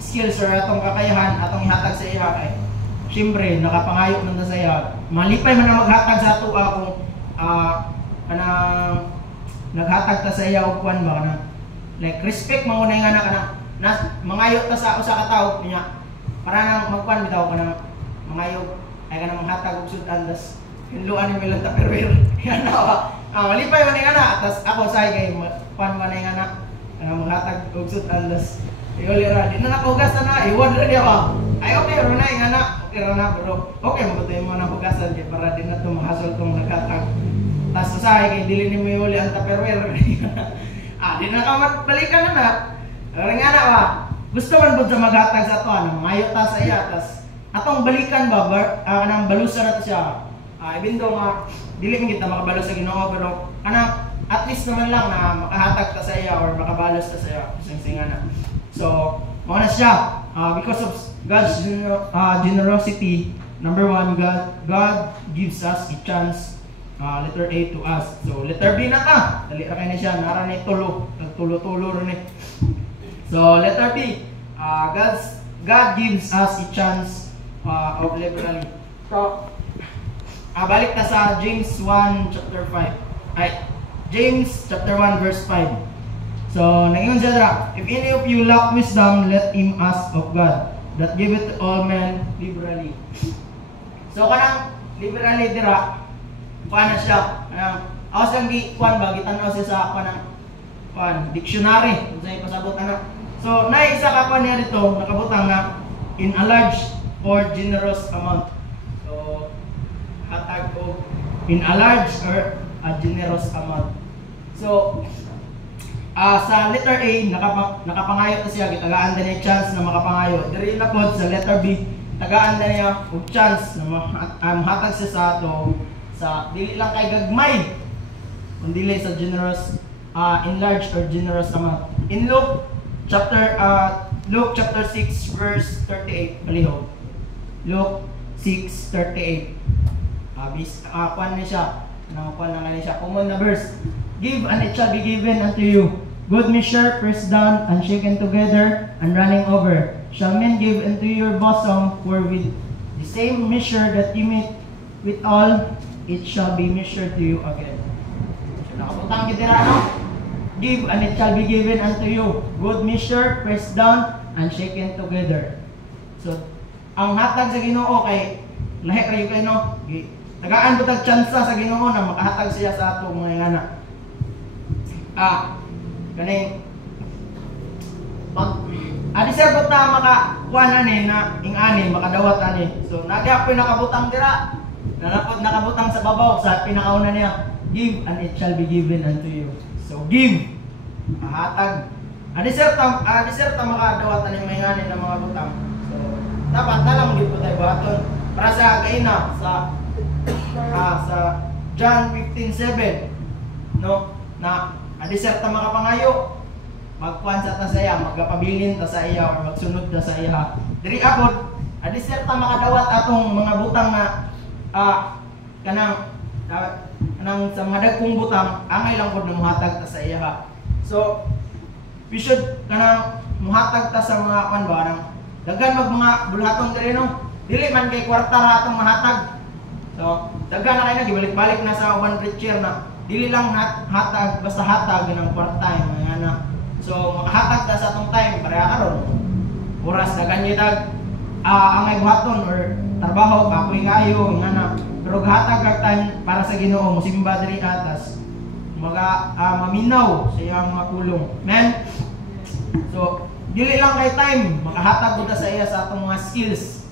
skills or atong kakayahan atong ihatag sa iya kay siyempre nakapangayo man ta sa iya. Malipay man na maghatag sa ato kung kanang naghatag ta sa iya og kuan ba kanang like respect mo na nga na mangayo ta sa usa ka tawo niya para nang magkuan bitaw kanang mangayo ay kanang maghatag og sudan das hinluan ni lang ta perwer yan na malipay man nga na tas ako say kay kuan man nga na kanang maghatag og sudan das iuli ra di na nakugasan na iwan ra di ako ay okay ra na nga na okay ra na pero okay mo to mo na hugasan kay para din na to mahasol tong naghatag tas say kay dili ni mo iuli ang tupperware di na ka balikan na na nga na ba gusto man pud sa maghatag sa ato ano mangayo ta sa iya tas atong balikan ba anang balusan nato siya even though nga dili man kita makabalo sa Ginoo pero kanang at least naman lang na makahatag ta sa iya or makabalos ta sa iya sing-singa na so mo na siya because of God's generosity. Number 1, God gives us a chance. Letter A to us. So letter B na ta. Dali ra kay ni siya nara ni tulo, nagtulo-tulo rin eh. So letter B, God gives us a chance of liberally. So balik ta sa James 1 chapter 5. James chapter 1 verse 5. So nangingon siya dra, if any of you lack wisdom, let him ask of God, that giveth to all men liberally. So kanang liberally dira kuan na siya awas lang di kuan ba gitan-aw siya sa kuan dictionary unsay pasabot ana so nay isa ka kuan niya dito nakabutang na in a large or generous amount so hatag og in a large or a generous amount so sa letter A nakapangayo ta siya gitagaan din ay chance na makapangayo diri na pod sa letter B tagaan din niya og chance na mahatag siya sa ato sa dili lang kay gagmay kundi sa generous in large or generous amount. In Luke chapter 6 verse 38 palihog. Luke 6:38. Kuan ni siya. Kuan na ni siya. Common na verse. Give and it shall be given unto you. Good measure, pressed down and shaken together and running over, shall men give into your bosom, for with the same measure that you meet withal, it shall be measured to you again. So nakabutang kita no? Give and it shall be given unto you. Good measure, pressed down and shaken together. So ang hatag sa Ginoo kay lahi kayo kay no. Tagaan ko tag tsansa sa Ginoo na makahatag siya sa ato mga anak. Kaning deserve ta makakuan ani na ing-ani makadawat ani. So nagyapoy nakabutang dira. Nakabutang sa babaw sa pinakauna niya. Give and it shall be given unto you. So give. Hatag. Deserve ta makadawat ani ing-ani na mga butang. So dapat talang gid po tayo baton para sa kaina sa John 15:7 no na deserve ta makapangayo magkuan sa ta sa iya magapabilin ta sa iya or magsunod ta sa iya diri abot deserve ta makadawat atong mga butang na kanang sa mga dagkong butang angay lang pud na muhatag ta sa iya so we should kanang muhatag ta sa mga kuan ba nang daghan mga bulhaton diri no dili man kay kwarta ra atong mahatag so daghan na kay na gibalik-balik na sa uban preacher na dili lang hatag basta hatag ng part-time mga anak. So makahatag ta sa atong time para karon. Oras daghan gyud angay buhaton or trabaho kapoy kayo ng anak. Pero hatag kag time para sa Ginoo mosimba diri atas. Maminaw sa iyang mga pulong. Men. So dili lang kay time makahatag gud ta sa iya sa atong mga skills.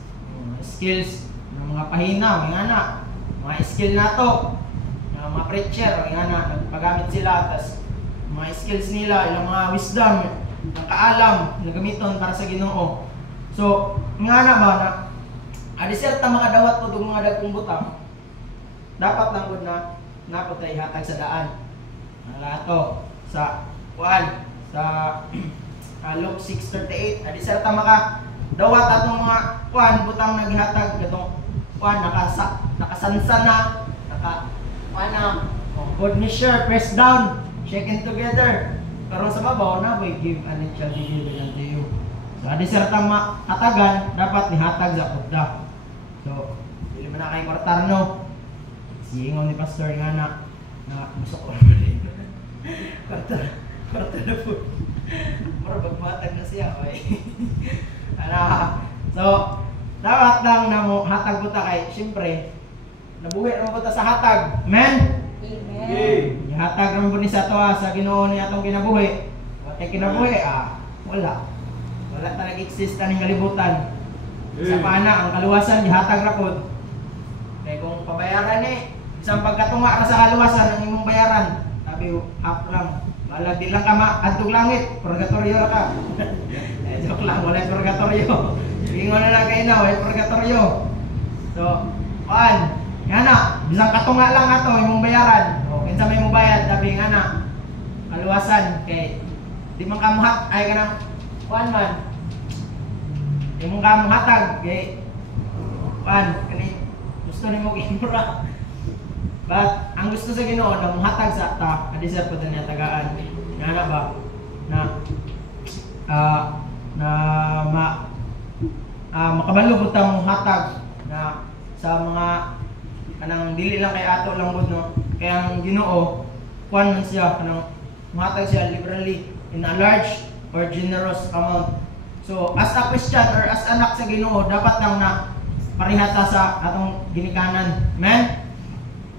Skills ng mga pahina mga anak. Mga skill nato. Mga preacher, nga nagpagamit sila tas mga skills nila, ilang mga wisdom, ng kaalam na gamiton para sa Ginoo. So, nga na ba na deserve ta makadawat pud og mga dagkong butang. Dapat lang gud na napatay hatag sa daan. Lato sa sa Luke 6:38, deserve ta makadawat atong mga butang naghatag katong nakasansa na good measure, pressed down, shaken together. Pero sa babaw na, we give and it shall be given unto you. So, Sa disertang hatagan dapat nihatag sa pugda. So, dili man na kay kwartar no. Siingon ni pastor nga na gusto ko kwartar na po. Mura bagmatag na siya, oy. So, dapat lang na mo hatag buta kay siyempre nabuhi naman buta sa hatag. Amen. Amen. Ihatag naman po ni sa toa sa Ginoo niya atong kinabuhi. Kay kinabuhi wala talaga exist aning kalibutan. Sa paana ang kaluwasan gihatag ra pod. Kay kung pabayaran isang pagkatunga ra sa kaluwasan ang imong bayaran, sabi half lang. Wala di lang ka maadtog langit, purgatorio ra ka. Joke lang, wala purgatorio. Ingon na lang kayo na, wala purgatorio. So, nga na, bisang katunga lang ato imong bayaran. O kinsa may mo bayad, sabi nga na kaluwasan kay di man kamuhat ay kanang man. Imong kamuhatag kay kani gusto nimo gimura. But ang gusto sa Ginoo na muhatag sa ta, deserve pa niya tagaan. Nga ba makabalo pud ta muhatag na sa mga kanang dili lang kay ato lang gud no. Kaya ang Ginoo kuan man siya kanang muhatag siya liberally in a large or generous amount. So as a Christian or as anak sa Ginoo dapat lang na parihata sa atong ginikanan. Amen.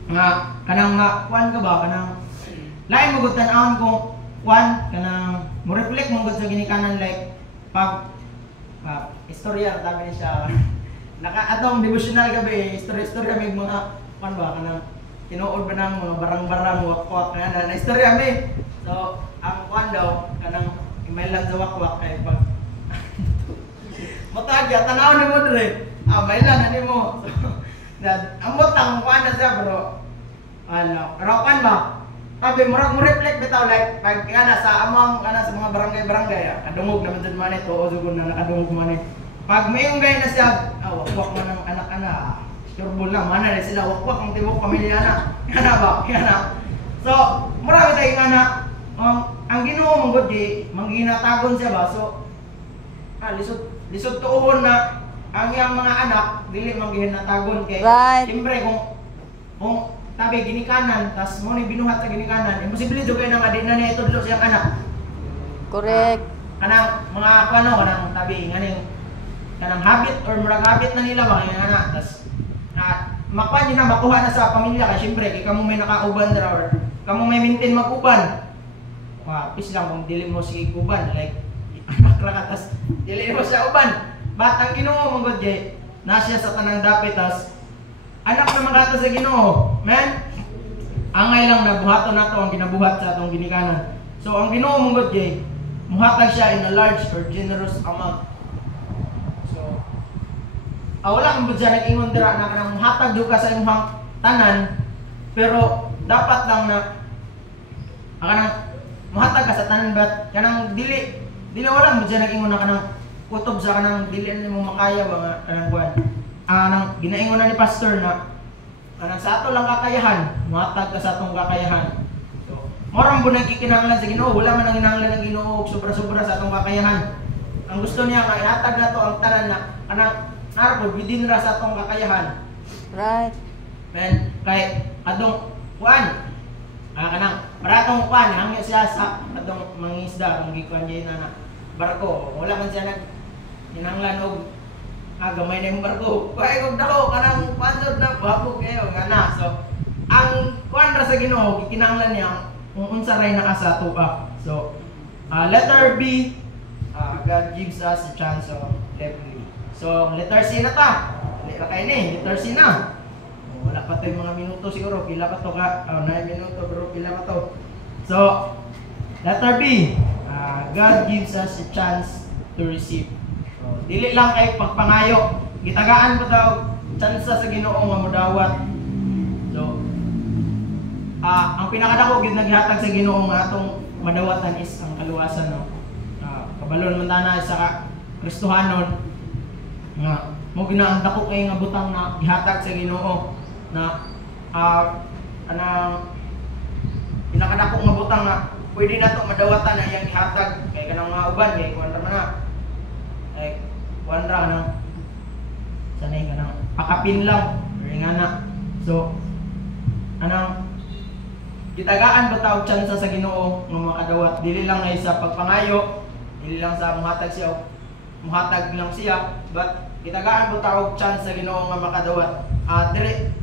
Nga kanang kuan ka ba kanang lain mo gud tan-awon kung kuan kanang mo reflect mo gud sa ginikanan like pag istorya tabi ni siya naka atong devotional gabi istorya may mga kuan ba kanang tinuod ba nang mga barang-barang wakwak na istorya may. So ang kuan daw kanang email lang sa wakwak kay pag matagya tanaw ni mo dire may lang ani mo. Amot ang kuan na siya bro. Rawan ba? Sabi mo reflect bitaw like pag kana sa among kana sa mga barangay kadungog naman jud man ito o jud na nakadungog man eh. Pag mayong gay na siya, wakwak man ang anak-anak. Turbol lang man na sila wakwak ang tibok pamilya na. Kana ba? Kana. So, mura tay kana ang Ginoo mong di mangginatagon siya ba? So lisod tuohon na ang iyang mga anak dili mangginatagon kay siyempre kung tabi ginikanan tas mo ni binuhat sa ginikanan imposible jud kay nang adi na niya itudlo siyang anak. Correct. Kanang mga kuno kanang tabi nganing kanang habit or murag habit na nila mga anak tas makuha na makuha na sa pamilya kay siyempre kay kamo may nakauban ra or kamo may maintain mag-uban. Pis lang kung dili mo sige uban like anak ra ka tas dili mo siya uban. Batang Ginoo mong gud na siya sa tanang dapit tas anak na magata sa Ginoo. Men, angay lang na buhaton nato ang ginabuhat sa atong ginikanan. So ang Ginoo mong gud muhatag siya in a large or generous amount. So wala man siya nag-ingon dira na kanang muhatag jud ka sa imong tanan, pero dapat lang na kanang muhatag ka sa tanan but kanang dili wala man siya nag-ingon na kanang kutob sa kanang dili nimo makaya ba nga kanang buwan. Nang ginaingon na ni pastor na kanang sa ato lang kakayahan, muhatag ka sa atong kakayahan. So, morang bunang kikinahanglan sa Ginoo, wala man ang kinahanglan ng Ginoo og sobra-sobra sa atong kakayahan. Ang gusto niya nga ihatag nato ang tanan na kanang narpod within ra sa atong kakayahan. Right. Men kay adong kuan kanang para atong kuan hangyo siya sa atong mangisda kung gikuan niya na barko. Wala man siya nag kinahanglan og gamay na yung barko. Kaya kung dako kanang pansod na babog kayo nga na. So ang kuan ra sa Ginoo gikinahanglan niya kung unsa ray naka sa tuka. So letter B, God gives us a chance of lively. So letter C na ta. Dili ra kay ni, letter C na. Wala pa tay mga minuto siguro, pila pa to ka? 9 minuto bro, pila pa to. So letter B, God gives us a chance to receive. Dili lang kay pagpangayo, gitagaan po daw tsansa sa Ginoo nga modawat. So ang pinakadako gid naghatag sa Ginoo nga atong madawatan is ang kaluwasan no. Kabalo naman tana sa Kristohanon nga mo ginaang dako kay nga butang na gihatag sa Ginoo na anang pinakadako nga butang na pwede nato madawatan na iyang ihatag kay kanang mga uban kay kuan ra man na kuan ra nang sanay ka nang pakapin lang nga na. So anang gitagaan ba tawag tsansa sa Ginoo nga makadawat dili lang ay sa pagpangayo, dili lang sa muhatag lang siya, but gitagaan ba tawag tsansa sa Ginoo nga makadawat.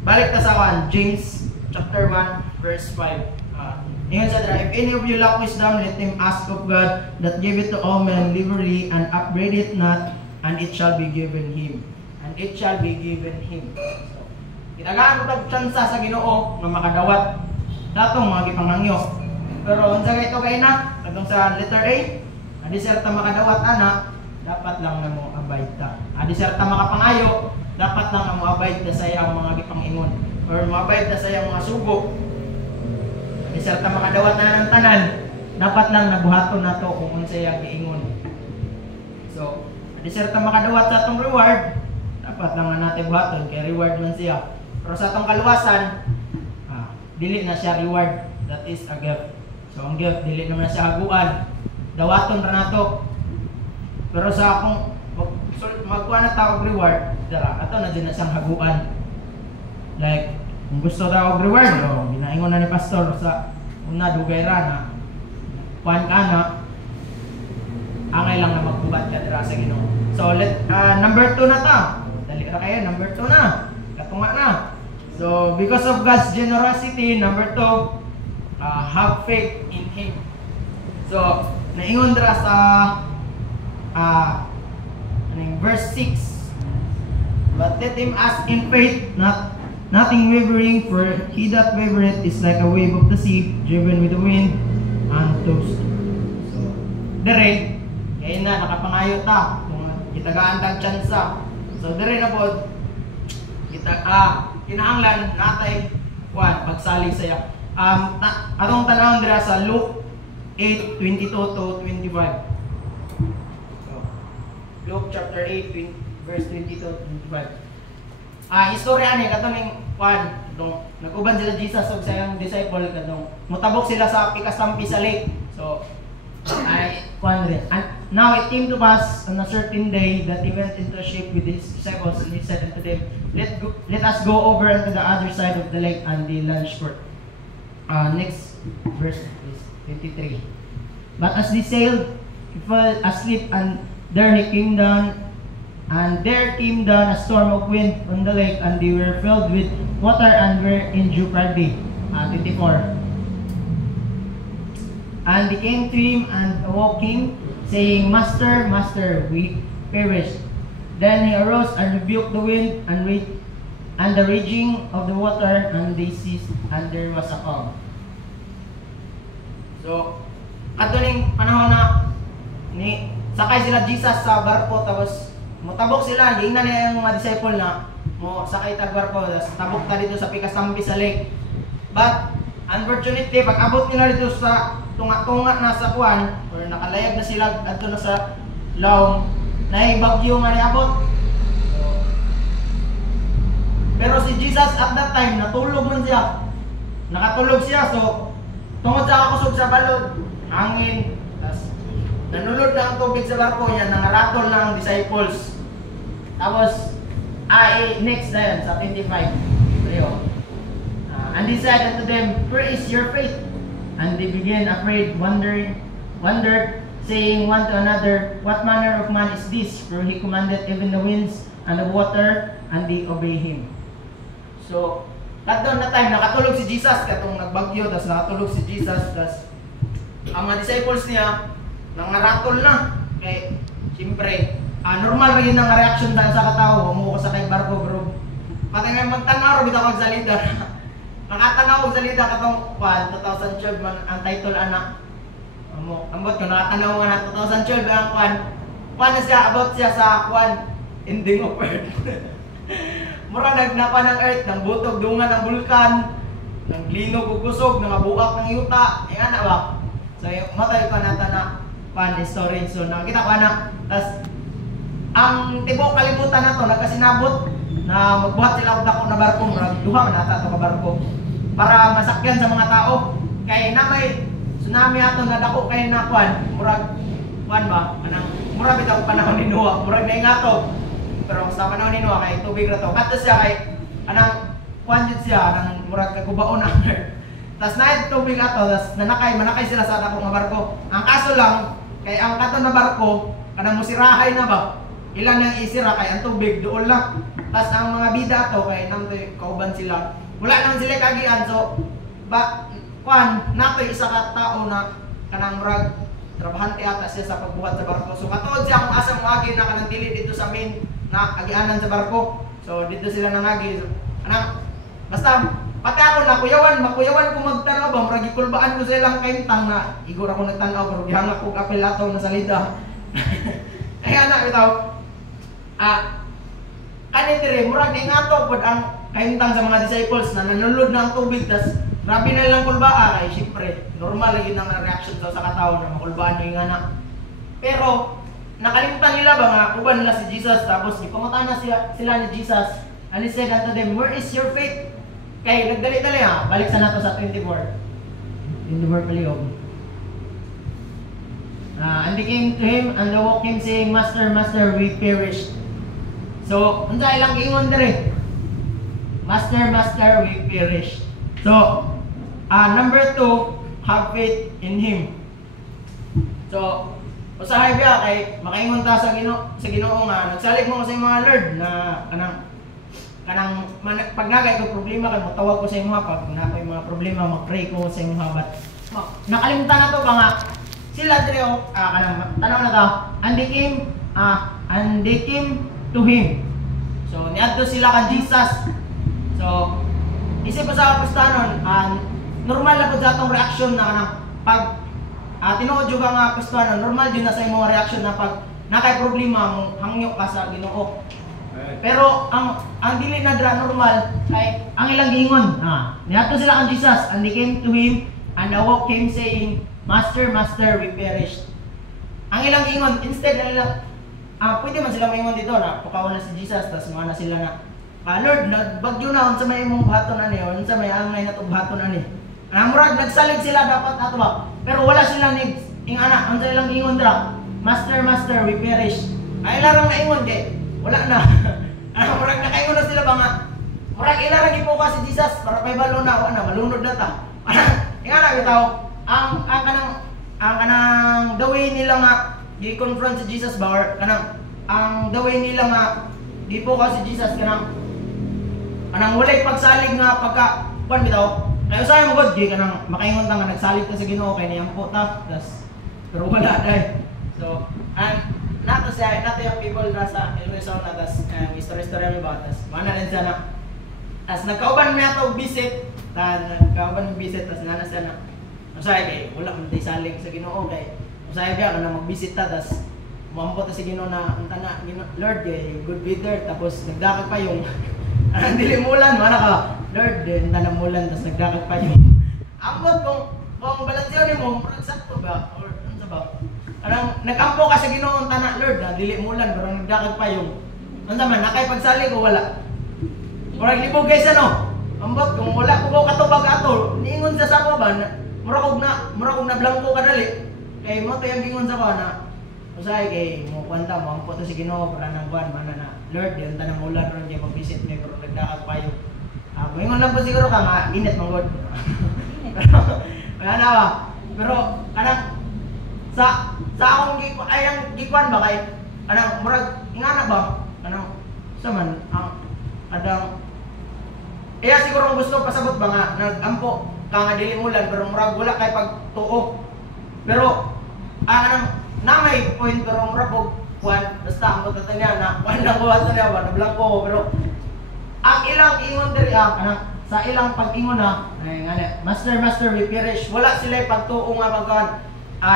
Balik ta sa James chapter 1 verse 5. Ingon sa if any of you lack wisdom, let him ask of God that giveth to all men liberally and upbraideth not, and it shall be given him. And it shall be given him. So, gitagaan ko tsansa sa Ginoo nga makadawat datong mga gipanghangyo. Pero unsa kay ito kay na kadtong sa letter A, adi serta makadawat ana, dapat lang namo abide ta. Adi serta makapangayo, dapat lang namo abide ta sa iyang mga gipangingon or mabide ta sa iyang mga sugo. Adi serta makadawat na ng tanan, dapat lang nabuhaton nato kung unsa iyang giingon. So, adi serta makadawat sa atong reward, dapat lang natin buhaton kay reward man siya. Pero sa atong kaluwasan, dili na siya reward, that is a gift. So ang gift dili naman na siya haguan, dawaton ra nato. Pero sa akong magkuha na tawag reward, dara ato na din na siyang haguan. Like kung gusto daw og reward, ginaingon na ni pastor sa una dugay ra na kuan kana angay lang na magbuhat ka dira sa Ginoo. So number 2 na ta. Dali ra kayo, number 2 na. Katunga na. So, because of God's generosity, number 2, have faith in Him. So, naingon dira sa verse 6. But let him ask in faith, nothing wavering, for he that wavereth is like a wave of the sea, driven with the wind and tossed. So, dire, kaya na, nakapangayo ta, kung itagaan tag tsansa. So, dire na po, kinahanglan natay pagsalig saya. Atong tanawon dira sa Luke 8:22 to 25. So, Luke chapter 8 verse 22 to 25. Istorya ni katong nag-uban sila Jesus ug sa iyang disciple kadtong mutabok sila sa pikasampi sa lake. So and now it came to pass on a certain day that he went into a ship with his disciples, and he said unto them, let us go over unto the other side of the lake, and they launched forth. Next verse is 23. But as they sailed, he fell asleep, and there came down a storm of wind on the lake, and they were filled with water and were in jeopardy. 24. And they came to him and awoke him, saying, Master, Master, we perished. Then he arose and rebuked the wind and the raging of the water, and they ceased, and there was a calm. So, katuling panahon na sakay sila Jesus sa barko, tapos mutabok sila, yung na niya yung mga disciple na sakay tag barko, tapos tabok ta dito sa pikasampi sa lake. But unfortunately, pag abot nila dito sa tunga-tunga na sa kuwan, or nakalayag na sila adto na sa laong, naibagyo nga niabot. Pero si Jesus at that time, natulog man siya. Nakatulog siya, so tungod sa kakusog sa balod, hangin, tas nanulod na ang tubig sa barko niya, nangaratol na ang disciples. Tapos, next na yun, sa 25. And he said unto them, where is your faith? And they began afraid, wondered, saying one to another, what manner of man is this? For he commanded even the winds and the water, and they obey him. So, doon na time, nakatulog si Jesus, katong nagbagyo, tapos nakatulog si Jesus, tapos ang mga disciples niya, nangaratol na. Kaya, siyempre, normal rin ang reaction dahil sa katao, umuko sa kay barko, bro. Pati nga magtanaw, bitaw kag salida. Nakatanaw og salida katong 2012 man ang title anak. Ambot ko nakatanaw nga na 2012 ang kwan siya about siya sa ending of earth. Mura nagnapa ng earth, nang butog dungan ng bulkan, nang linog ug kusog, nang abuak ng yuta, ana ba? So matay pa nata na story. So nakita ko na, tas ang tibok kalibutan nato nagkasinabot na magbuhat sila og dako na barko, murag duha man ata to ka barko para masakyan sa mga tao. Kay na may tsunami ato na dako kay na murag ba anang mura bitaw panahon ni Noah, murag naingato. Pero sa panahon ni Noah kay tubig ra to. Kadto siya kay anang kuan jud siya anang murag kagubaon na. Tas naay tubig ato, tas manakay sila sa ako nga barko. Ang kaso lang kay ang kato na barko kanang musirahay na ba? Ilan nang isira kay ang tubig doon lang. Tas ang mga bida to kay namtoy kauban sila. Wala nang sila kagian so kuan natoy isa ka tao na kanang murag trabahante ata siya sa pagbuhat sa barko. So katuod siya kung asa mo agi na kanang dili dito sa main na agianan sa barko. So dito sila nangagi. So, anang basta pati ako makuyawan ko magtanaw ba murag gikulbaan ko sa ilang kaintang na igor ako nagtanaw pero gihangak ko kapil ato na salida. Ay anak bitaw. Kani dire murag ingato pod ang kaintang sa mga disciples na nanulod na ang tubig tas grabe na lang kulbaa kay syempre normal lagi nang reaction sa katao na makulbaan yung anak. Pero nakalimutan nila ba nga uban nila si Jesus tapos ipangutana sila ni Jesus and he said unto them, where is your faith? Kay nagdali-dali balik sa nato sa 24 palihog. And they came to him and they walked him saying, Master, Master, we perished. So, unsa ilang giingon dire? Master, Master, we perished. So, number 2, have faith in Him. So, usahay biya kay makaingon ta sa Ginoo nga nagsalig mo sa mga Lord na kanang pag nagay ko problema kay motawag ko sa imong pag nakoy mga problema mag-pray ko sa imong but nakalimutan na to ba nga sila dire kanang tanaw na ta and they came to Him. So niadto sila kan Jesus. So isip pa sa apostanon normal na po sa atong reaction na kanang pag tinuod jud nga apostanon normal din na sa imong reaction na pag nakay problema mo hangyo ka sa Ginoo. Pero ang dili na dra normal kay ang ilang giingon niadto sila kan Jesus and they came to Him and they walked him saying, Master, Master, we perished. Ang ilang giingon instead na ilang pwede man sila maingon dito na pukaw na si Jesus tas mga na sila na Lord, nagbagyo na unsa may imong buhaton ani, unsa may angay na tong buhaton ani. Murag nagsalig sila dapat ato ba. Pero wala sila ning ana, unsa ilang ingon dra? Master, Master, we perish. Ay larang na ingon kay wala na. Murag nakaingon na sila ba nga. Murag ilarang gipuka si Jesus para pay balo na wala na malunod na ta. Ingana bitaw ang kanang the way nila nga gi-confront si Jesus ba or kanang ang the way nila nga gipuka si Jesus kanang walay pagsalig nga pagka kuan bitaw kay usahay mo gud gi kanang makaingon ta nga nagsalig ta sa Ginoo kay niyampo ta pero wala dai. So nato yung people na sa Ilocos na tas istorya mi ba tas mana din sana as nagkauban mi ato visit tas nana sana usahay kay wala man tay salig sa Ginoo kay usahay biya kana mag-visit ta tas muampo ta sa Ginoo na antana Lord kay good weather tapos nagdakag pa yung dili mulan mana ka Lord din tanang mulan tas nagdakag pa yung ambot kung balansyo nimo murag sakto ba or unsa ba parang nagampo ka sa Ginoo tanak Lord dili mulan pero nagdakag pa yung unsa man nakay pagsalig o wala murag libog guys ambot kung wala ko katubag ato niingon sa sapa ba murag na blanco ka dali kay mo to yung gingon sa ko na usahay kay mo kwanta mo ampo to si Ginoo para nang kuan mana na Lord yung tanang ulan ron kay pag-visit mi pero nagdakag pa yung ingon lang po siguro ka nga init man god pero pero kanang sa akong gikuan ba kay kanang murag ingana ba kanang sa man kadang siguro kung gusto pasabot ba nga nagampo ka nga dili mulan pero murag wala kay pagtuo pero kanang namay point pero murag kuan basta ang tatanya na kuan lang ko ato niya ba na blanco pero ang ilang ingon diri kanang sa ilang pag-ingon ngani master we perish wala sila pagtuo nga pagkuan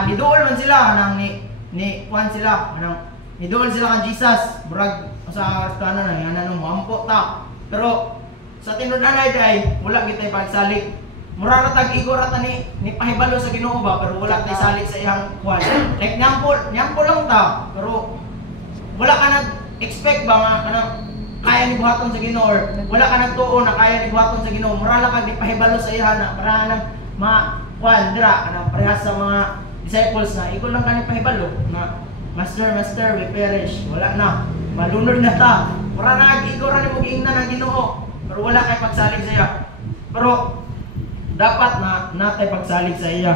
niduol man sila nang ni kuan sila nang niduol sila kan Jesus murag sa kanan na ngana no moampo ta pero sa tinud-anay day wala gitay pagsalig mura ra tag igor ata ni pahibalo sa Ginoo ba pero wala tay salig sa iyang kuan like nyampo lang ta pero wala ka nag-expect ba nga kanang kaya ni buhaton sa Ginoo or wala ka nagtuo na kaya ni buhaton sa Ginoo mura lang kag di pahibalo sa iya na para nang kuan dira kanang parehas sa mga disciples na ikaw lang kani pahibalo na Master, we perish. Wala na. Malunod na ta. Para nag-igor na mo giingnan ang Ginoo. Pero wala kay pagsalig sa iya. Pero dapat na natay pagsalig sa iya.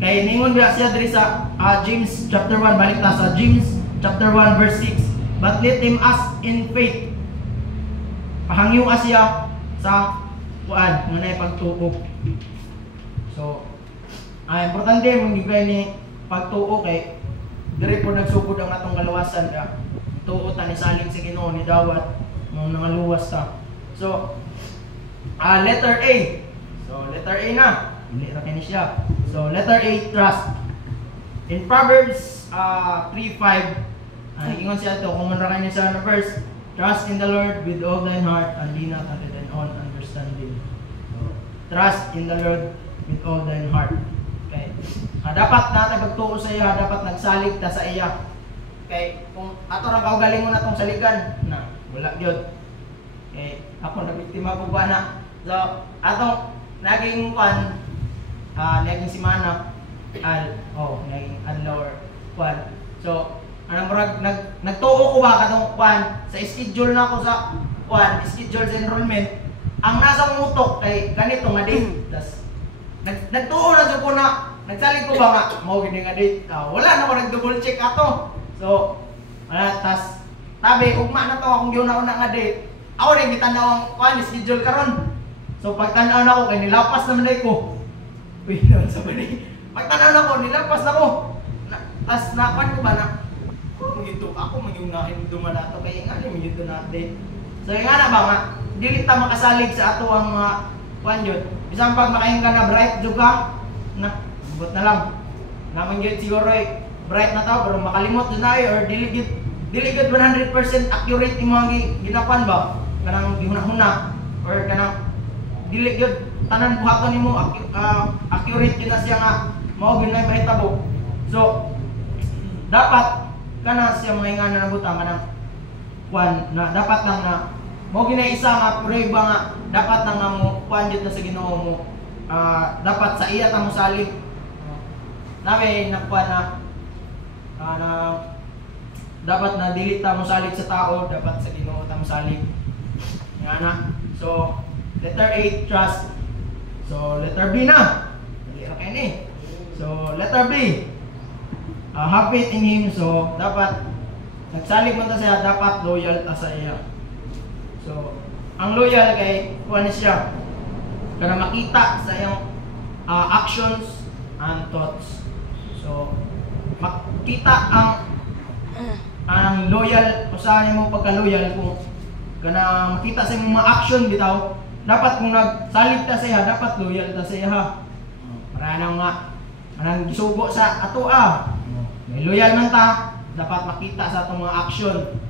Kay ningon biya siya diri sa James chapter 1, balik ta sa James chapter 1 verse 6. But let him ask in faith. Pahangyo siya sa kuan nga nay pagtuo. So, importante mong gibay ni pagtuo kay diri po nagsugod ang atong kalawasan ka. Tuo ta ni salig sa Ginoo ni dawat mo nangaluwas ta. So, letter A. So, letter A na. Dili ra kini siya. So, letter A, trust. In Proverbs 3:5, ingon siya ito, kung manra kayo sa verse, trust in the Lord with all thine heart and lean not unto thine own understanding. So, trust in the Lord with all thine heart. Okay. Dapat natin magtuo sa iya, dapat nagsalig ta sa iya. Okay. Kung ato ra kaugaling mo na tong saligan, na wala gyud. Okay. Ako nabiktima ko ba na. So, atong naging kwan, naging simana, naging adlaw or kwan. So, anong murag, nagtuo ko ba katong kwan, sa schedule na ako sa kwan, schedule sa enrollment, ang nasa mutok kay ganito nga date. Nagtuo na dyan ko na, nagsalig ko ba nga, mo gini nga date. Wala na ako nag-double check ato. So, tas, tabi, ugma na to akong giuna-una nga date. Ako rin, gitanaw ang kwan, schedule karon. So, pagtanaw na ako, kay nilapas naman na ko. Uy, naman sa bali. Pagtanaw na ako, nilapas na ko. Tas, napan ko ba na, ako mangyunahin duman na ito, kaya nga naman yun natin. So, yung nga na ba nga, dili ta makasalig sa ato ang mga kwan yun. Bisang pag makain ka na bright jud ka, na, but na lang. Naman yun siguro bright na tao, pero makalimot din na or dili gid 100% accurate yung mga ginapan ba? Kanang gihuna-huna, or kanang dili gyud tanan buhaton nimo accurate yun na siya nga mao gyud na mahitabo. So dapat kana siya mga na nabutang kanang kwan na dapat lang na mao gyud na isa nga prueba nga dapat lang nga mo kwan gyud na sa Ginoo mo. Dapat sa iya ta mo salig. Nawe nakwan na dapat na dili ta mo salig sa tao, dapat sa Ginoo ta mo salig. Nga na. So letter A, trust. So, letter B na. Dali ra kay ni. So, letter B. Have faith in Him. So, dapat nagsalig man ta siya, dapat loyal ta sa iya. So, ang loyal kay kuan siya para makita sa iyang actions and thoughts. So, makita ang loyal, usahay mo pagka-loyal kung kana makita sa imong mga action bitaw. Dapat kung nagsalig ta sa iya, dapat loyal ta sa iya. Para nang nga anang gisugo sa ato may loyal man ta, dapat makita sa atong mga action.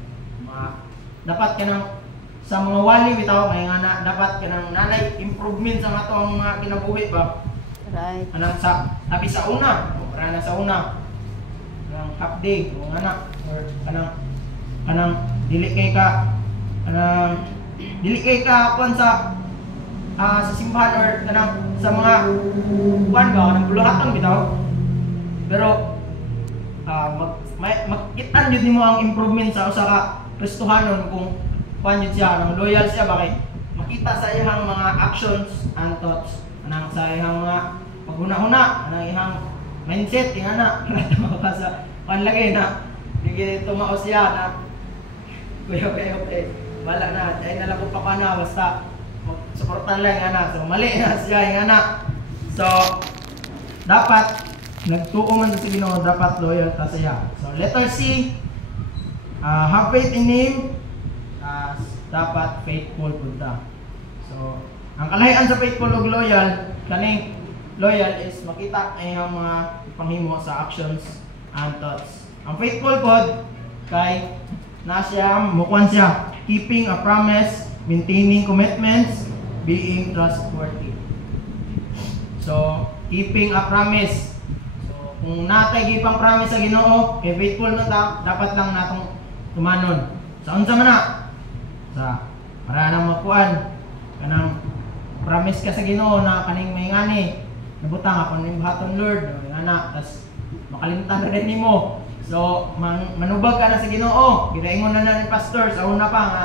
Dapat kanang sa mga wali bitaw may nga na, dapat kanang nanay improvement sa ato ang mga kinabuhi ba. Right. Anang sa tabi sa una, para na sa una. Kanang half day, o anak or kanang dili kay ka kuan sa simbahan or kanang sa mga kuan ba kanang buluhaton bitaw. Pero makitaan jud nimo ang improvement sa usa ka Kristohanon kung kuan jud siya nang loyal siya ba kay makita sa iyang mga actions and thoughts anang sa iyang mga paghuna-huna anang iyang mindset ingana maka sa kuan lagi na dili tumaos siya na okay wala na ay na lang ko pa kana basta suportahan lang ana. So mali na siya ana. So dapat nagtuo man sa Ginoo, dapat loyal ta siya. So letter C, have faith in Him, dapat faithful pud ta. So ang kalahian sa faithful ug loyal, kaning loyal is makita ay ang mga panghimo sa actions and thoughts. Ang faithful pod kay na siya mukuan siya keeping a promise, maintaining commitments, being trustworthy. So keeping a promise. So kung natay gipang promise sa Ginoo, kay faithful man ta, dapat lang natong tumanon. Sa unsa man na? Sa para nang makuan kanang promise ka sa Ginoo na kaning may ngani nabutang ako ning buhaton Lord, ana tas makalimtan na rin nimo. So, manubag ka na sa Ginoo. Ginaingon na ni pastor sa una pa nga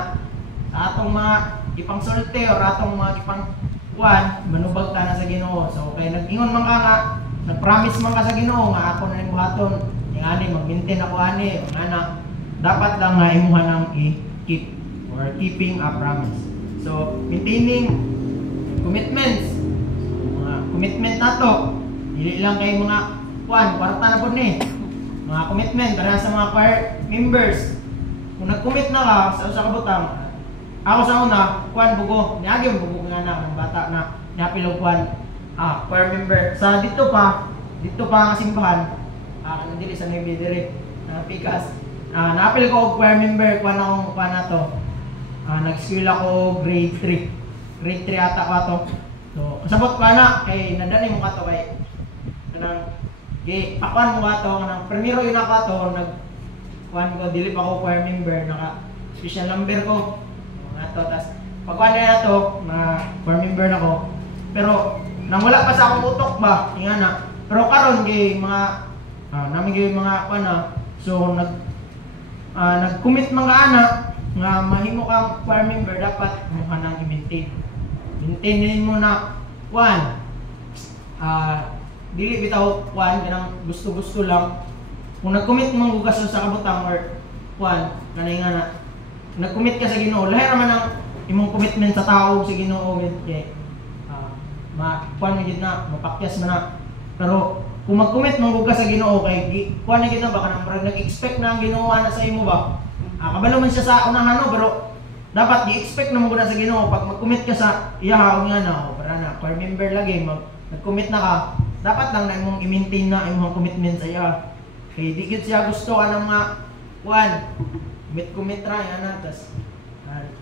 sa atong mga ipangsulti or atong mga ipangkuan, manubag ka na sa Ginoo. So, kay nag-ingon man ka nga, nag-promise man ka sa Ginoo nga ako na ning buhaton, ning ani mag-maintain ako ani, ana dapat lang nga imuha nang i-keep or keeping a promise. So, maintaining commitments. Mga commitment nato, dili lang kay mga kwarta na po ni. Mga commitment para sa mga choir members. Kung nag-commit na ka sa usa ka butang, ako sa una, bugo, niagi bugo nga na ng bata na niapilog choir member. Sa dito pa ang simbahan, dili sa Nueva dire, Pikas. Naapil ko og choir member, akong na to. Nag-school ako grade 3. Grade 3 ata ko ato. So, sabot ko na kay nadani mo kato kay kanang pakuan mo ato kanang primero yun ako ato ko dili pa ako choir member, naka special number ko ato, tas pagkuan na ato na choir member nako. Pero nang wala pa sa akong utok ba ingana. Pero karon kay mga namin gyud mga kuan na, so nag-commit mga anak nga mahimo kang choir member, dapat mo kanang i-maintain. Maintain mo na kuan. Dili bitaw kuan kanang gusto-gusto lang. Kung nag-commit man gugas sa kabutang or kuan kanay nga nag-commit ka sa Ginoo, lahi naman ang imong commitment sa tao sa Ginoo kay kuan gid na mapakyas man na. Pero kung mag-commit man ka sa Ginoo kay kuan na gid na ba kanang murag nag-expect na ang Ginoo na sa imo ba? Kabalo man siya sa unahan pero dapat i-expect na mo gud sa Ginoo pag mag-commit ka sa iya nga na para na choir member lagi nag-commit na ka, dapat lang na imong i-maintain na imong commitment sa iya. Kay di gid siya gusto anang mga kuan commit ra ana tas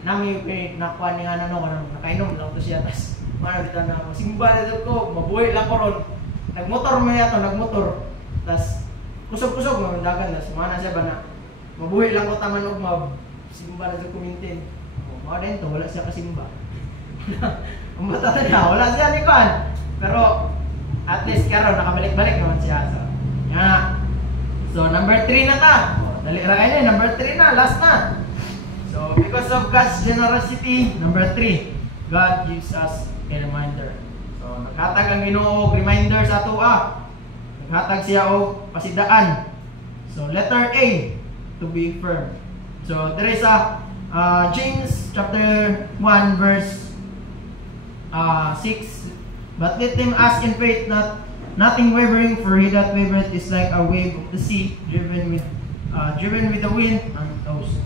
nami nakuha ni ano kanang nakainom lang to siya tas dito na simba dito ko mabuhay lang ko ron. Nagmotor man yato, nagmotor. Tas kusog-kusog man dagan tas mana siya ba na mabuhay lang ko taman og simba dito ko maintain. Mao din to wala siya kasimba. Ang bata na wala siya ni kan. Pero at least karon nakabalik-balik naman siya. So number 3 na ta. Dali ra kay ni number 3 na, last na. So because of God's generosity, number 3, God gives us a reminder. So naghatag ang Ginoo og reminder sa atoa. Naghatag siya og pasidaan. So letter A, to be firm. So there is James chapter 1 verse 6. But let him ask in faith, nothing wavering, for he that wavereth is like a wave of the sea, driven with the wind and tossed.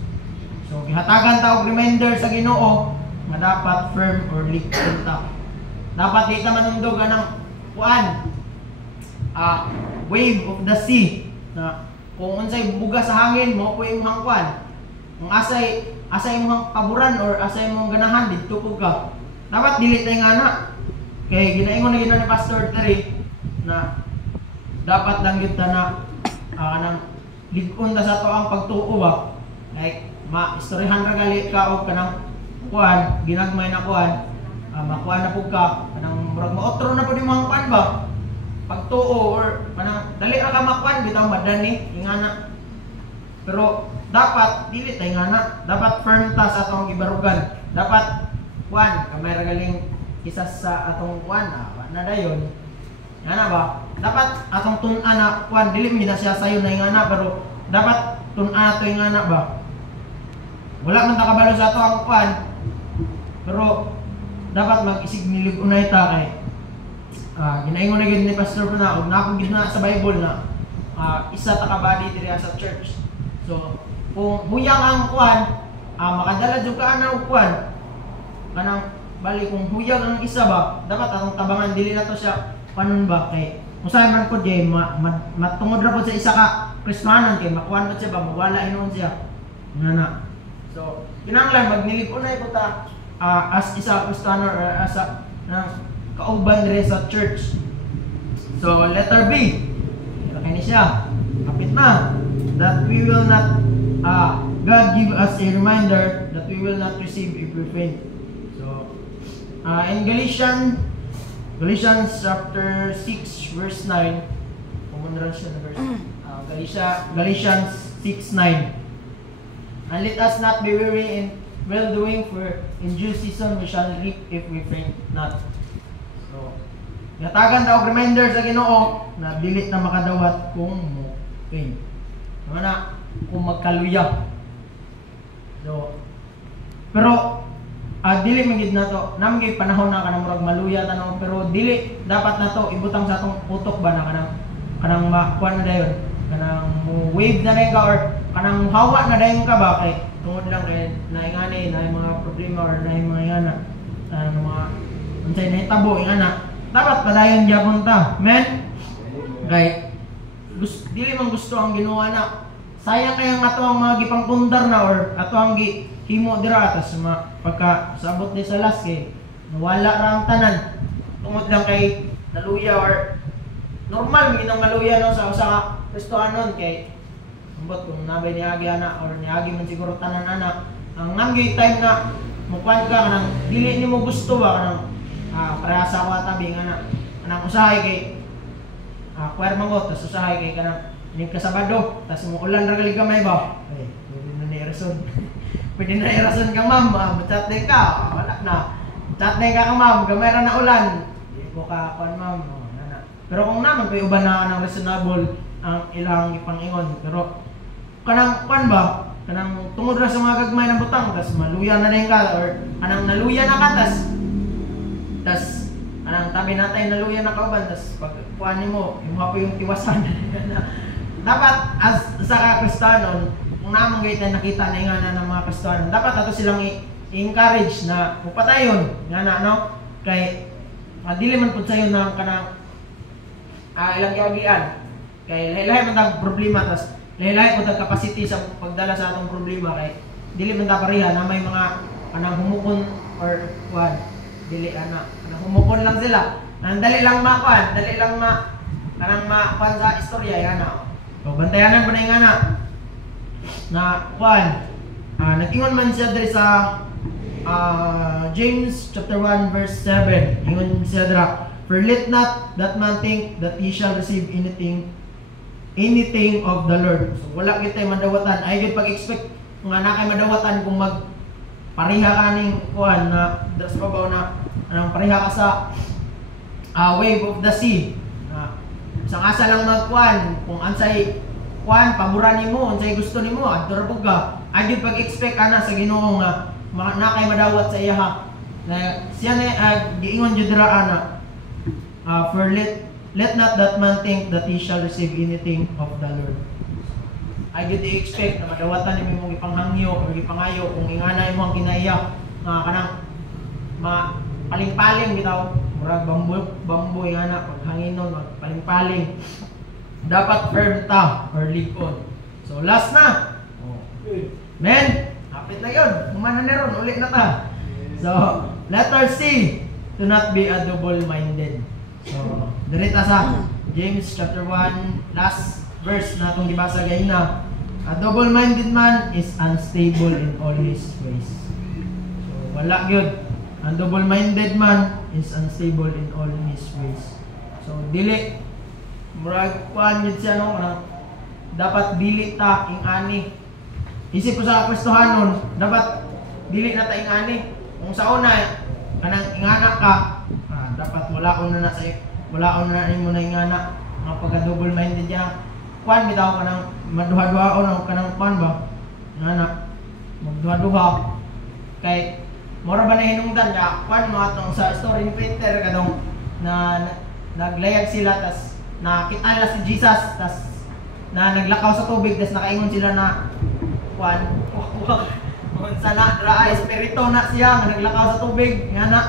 So gihatagan ta og reminder sa Ginoo nga dapat firm or ligtas ta. Dapat di ta manundog anang kuan wave of the sea na kung unsay buga sa hangin mo po imong kuan. Kung asay imong kaburan or asay imong ganahan didto po ka. Dapat dili tay ngana. Kay ginaingon na ni Pastor Terry na dapat lang yun na kanang ligon ta sa to ang pagtuo ba. Like ma-istoryahan ra gali ka og kanang kuan, ginagmay na kuan, makuha na pug ka kanang murag maotro na pud imong kuan ba. Pagtuo or kanang dali ra ka makuan bitaw madani ingana. Pero dapat dili tay ngana, dapat firm ta sa atong gibarugan. Dapat kuan kamay ra galing isa sa atong kuan na dayon. Ngana ba? Dapat atong tun-an na kuan dili mi na siya sayo na ingana, pero dapat tun-an to ingana ba? Wala man ta kabalo sa ato ang kuan. Pero dapat mag-isig nilig unay ta kay ginaingon na gid ni Pastor na og napugid na sa Bible na isa ta ka body diri sa church. So kung huyang ang kuan, makadala jud ka ana og kuan. Kanang bali kung huyang ang isa ba, dapat atong tabangan dili na to siya panon ba kay usahay man pud jay matungod ra pud sa isa ka Kristahanan kay makuan pud siya ba mawala inon siya ngana. So kinahanglan magnilig-unay ko ta as isa Kristiyano or as a kauban dire sa church. So letter B, kay ni siya kapit na that we will not God give us a reminder that we will not receive if we faint. In Galatians chapter 6 verse 9, pumunran siya na verse. Galatians 6:9. And let us not be weary in well doing, for in due season we shall reap if we faint not. So, yatagan ta og reminder sa Ginoo na dili na makadawat kung mo faint. Mana kung magkaluya. So, pero dili man gid nato, namo gid panahon na kanang murag maluya tanong, pero dili dapat nato ibutang sa atong utok ba na kanang kuan na dayon, kanang wave na rin ka or kanang hawa na dayon ka ba kay tungod lang kay naingani na mga problema or na mga ingana mga unsay nahitabo ingana dapat padayon gyapon ta, men. Kay dili man gusto ang ginawa na sayang kay ang ato ang mga gipangpundar na or ato ang himo dira tas pagka sabot ni sa last kay nawala ra ang tanan tungod lang kay naluya or normal ginang maluya no sa usa ka Kristohanon kay ambot kung nabay niagi ana or niagi man siguro tanan ana ang nanggi time na mukuan ka kanang dili nimo gusto ba kanang para sa wa tabi nga kanang usahay kay kuwer mangot tas usahay kay kanang ning kasabado tas mo ulan ra gali gamay ba ay pwede na ni rason pwede na i-rason ka ma'am chat din ka wala na chat din ka ma'am gamay ra na ulan di ko ka kuan ma'am ana pero kung naman pay uban na nang reasonable ang ilang ipangingon pero kanang kuan ba kanang tungod ra sa mga gagmay ng butang tas maluya na din ka or anang naluya na ka tas anang tabi natay naluya na ka uban tas pag kuan nimo imo pa yung tiwasan dapat as sa Kristohanon kung namang gayt na nakita na ingana ng mga Kristohanon dapat ato silang i-encourage na upatayon nga na no kay dili man pud sayo nang kanang ilang giagian kay lahi-lahi man tag problema tas lahi-lahi pud tag capacity sa pagdala sa atong problema kay dili man ta pareha na may mga kanang humukon or kuan dili kanang humukon lang sila nang dali lang makuan dali lang kanang makuan sa istorya yana so bantayanan pa na yung na kuan nag-ingon man siya diri sa James chapter 1 verse 7 ingon siya dira, for let not that man think that he shall receive anything of the Lord. So wala gid tay madawatan ay gid pag-expect nga na kay madawatan kung mag pareha kaning kuan na sa babaw na anong pareha ka sa wave of the sea. Isang asa lang magkuan kung ansay kuan paboran nimo unsay gusto nimo adto ra pud ka ay gid pag-expect ana sa Ginoo nga na kay madawat sa iya ha na siya ni giingon jud dira ana for let not that man think that he shall receive anything of the Lord. Ay gid i-expect na madawatan nimo imong ipanghangyo o ipangayo kung ingana imo ang kinaiya nga kanang paling-paling bitaw murag bambu ingana paghanginon magpaling-paling dapat firm ta or ligon. So last na. Men, hapit na yun. Humana na ron, ulit na ta. So, letter C, do not be a double-minded. So, dirita sa James chapter 1, last verse na itong gibasa gayon na. A double-minded man is unstable in all his ways. So, wala yun. A double-minded man is unstable in all his ways. So, dili. Murag kuan yun siya no, dapat dili ta ingani. Isip ko sa Kristohanon, dapat dili na ta ingani. Kung sa una kanang ingana ka, dapat walaon na sa walaon na nimo na ingana. Mga pagka double minded ya. Kuan bitaw kanang maduha-duhaon o kanang kuan ba? Ingana. Magduha-duha kay mura ba na hinungdan ka? Kuan mo atong sa story ni Peter kadong na naglayag sila tas nakita nila si Jesus tas na naglakaw sa tubig tas nakaingon sila na kuan unsa na ra espiritu na siya nga naglakaw sa tubig nga na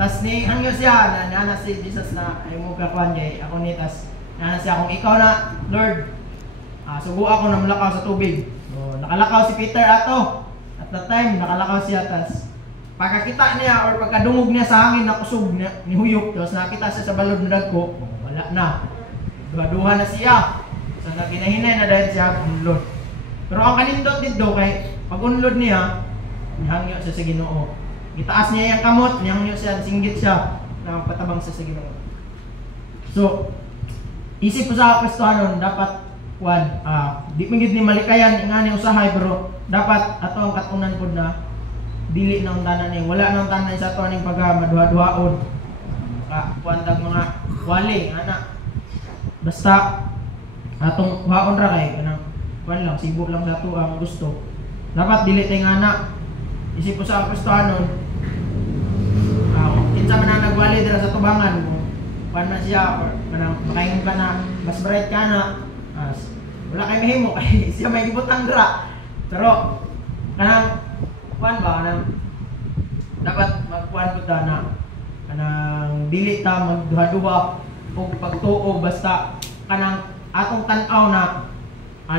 tas ni hangyo siya na si Jesus na ay mo ka kuan kay ako ni tas na siya kung ikaw na Lord sugo ako na malakaw sa tubig. So nakalakaw si Peter ato at that time nakalakaw siya tas pagkakita niya or pagkadungog niya sa hangin na kusog ni huyok tas nakita siya sa balod na dagko wala na. Duha-duha na siya. So naginahinay na dahil siya unlod. Pero ang kanindot dito kay pag unlod niya, nihangyo siya sa Ginoo. Itaas niya yung kamot, nihangyo siya, singgit siya na patabang siya sa Ginoo. So, isip ko sa Kristohanon, dapat di mingid ni malikayan nga ni usahay, pero dapat ato ang katunan pod na dili na untanan ni wala na untanan sa ato ning pagamaduha-duhaon kuantag mga wali ana basta atong waon ra kay kanang kuan lang sibuk lang sa ato ang gusto, dapat dili tay nga na isip ko sa Kristohanon kinsa man ang nagwali dira sa tubangan mo kuan na siya or kanang makaingon ka na mas bright ka na wala kay mahimo kay siya may gibutang dira, pero kanang kuan ba kanang dapat magkuan kita na kanang dili ta magduha-duha og pagtuo basta kanang atong tan-aw na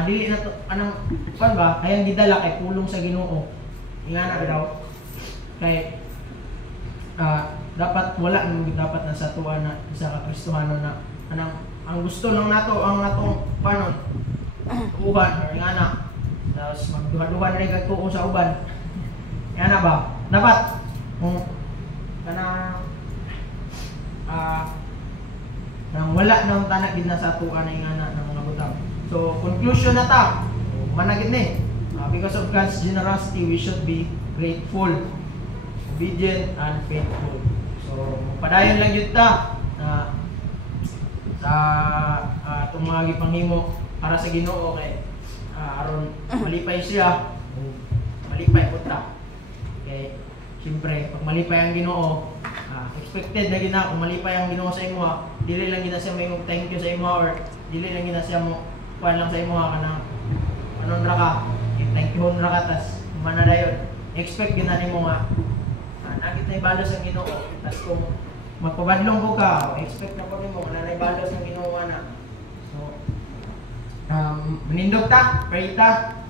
dili na to kanang kuan ba ayang gidala kay pulong sa Ginoo ingana daw kay dapat wala nang dapat na sa tuwa na isa ka Kristohano na kanang ang gusto lang nato ang natong panon uban or ingana tapos magduha-duha na rin kagtuo sa uban ingana ba dapat kung kanang nang wala nang tanak gid na sa tuwa na ingana ng mga butang. So conclusion na ta managid ni because of God's generosity we should be grateful, obedient and faithful. So padayon lang yun ta sa itong mga gipanghimo para sa Ginoo kay aron malipay siya malipay po ta kay siyempre pag malipay ang Ginoo expected na gina kung malipay ang Ginoo sa imo dili lang gina siya may thank you sa imo or dili lang gina siya mo kuan lang sa imo kanang anon ra ka thank you ra ka tas manadayon expect gina nimo nga nakita ibalos ang Ginoo tas kung magpabadlong ko ka expect na ko nimo na naibalos ang Ginoo na so manindog ta pray ta